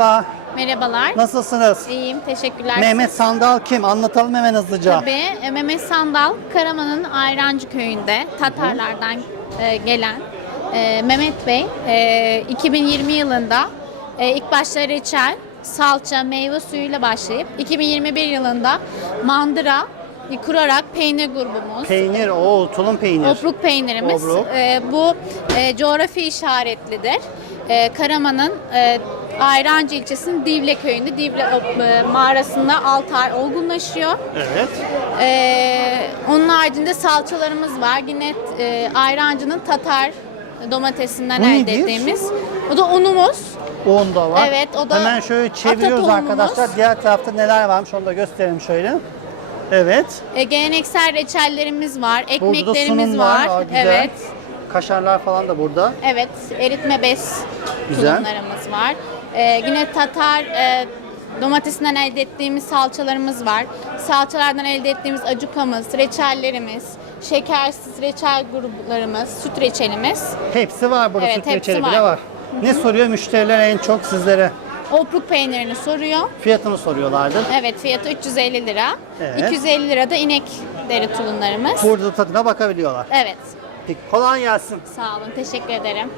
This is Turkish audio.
Merhaba, Merhabalar. Nasılsınız? İyiyim, teşekkürler. Mehmet Sandal kim? Anlatalım hemen hızlıca. Tabii, e, Mehmet Sandal, Karaman'ın Ayrancı köyünde Tatarlardan e, gelen e, Mehmet Bey e, 2020 yılında e, ilk başta reçel, salça, meyve suyuyla başlayıp 2021 yılında mandıra kurarak peynir grubumuz, Peynir, o tulum peynir. Obruk peynirimiz. Obruk. e, bu e, coğrafi işaretlidir. E, Karaman'ın e, Ayrancı ilçesinin Divle köyünde Divle e, mağarasında altar olgunlaşıyor. Evet. E, onun haricinde salçalarımız var. Yine e, Ayrancı'nın Tatar domatesinden Bu elde nedir? ettiğimiz. Bu da unumuz. Un da var. Evet, o da Hemen şöyle çeviriyoruz ata arkadaşlar. Diğer tarafta neler varmış onu da gösterelim şöyle. Evet. E, geleneksel reçellerimiz var. Ekmeklerimiz sunum var. var. Aa, güzel. Evet. Kaşarlar falan da burada. Evet, eritme bez Güzel. tulumlarımız var. Ee, yine Tatar e, domatesinden elde ettiğimiz salçalarımız var. Salçalardan elde ettiğimiz acukamız, reçellerimiz, şekersiz reçel gruplarımız, süt reçelimiz. Hepsi var burada. Evet, Süt hepsi reçeli var. bile var. Ne soruyor müşteriler en çok sizlere? Opruk peynirini soruyor. Fiyatını soruyorlardır. Evet, fiyatı 350 lira. Evet. 250 lira da inek deri tulumlarımız. Burada tadına bakabiliyorlar. Evet, Peki kolay gelsin. sağ olun, teşekkür ederim.